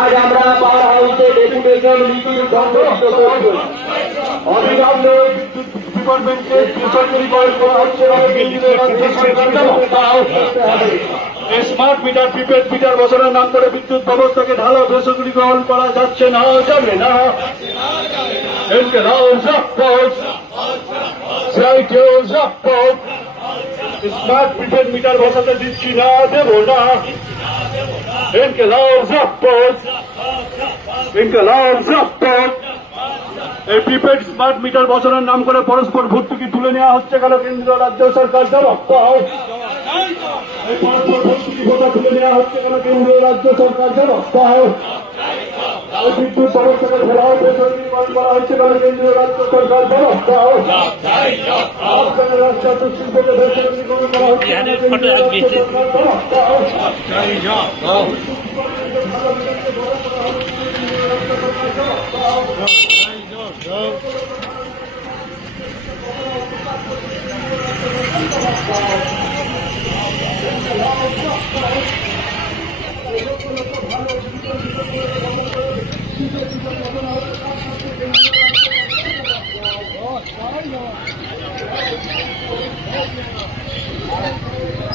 আজ আমরা পাওয়ার হাউসে ডেপুটেশন সংগঠিত করব। করা স্মার্ট মিটার প্রিপেড মিটার বসানোর নাম করে বিদ্যুৎ ব্যবস্থাকে ঢালো বেসরকারিকরণ করা যাচ্ছে না, যাবে না। স্মার্ট প্রিপেড মিটার বসাতে দিচ্ছি না, দেবো না। ইনকলাব জাফর ইনকলাব জাফর এই প্রিপেড স্মার্ট মিটার বসানোর নাম করে পরস্পর ভর্তুকি তুলে নেওয়া হচ্ছে কেন কেন্দ্র রাজ্য সরকার জবাব এই পরস্পর ভর্তুকি তুলে নেওয়া হচ্ছে কেন কেন্দ্র রাজ্য সরকার জবাব দাও বিদ্যুৎ ব্যবস্থাকে ফেরাও বেসরকারিকরণ করা হচ্ছে কারণ কেন্দ্রীয় রাজ্য সরকার বরফ দাও রাস্তা দুশ্চিন থেকে বেসরকারিকরণ করা হচ্ছে Thank you. 多。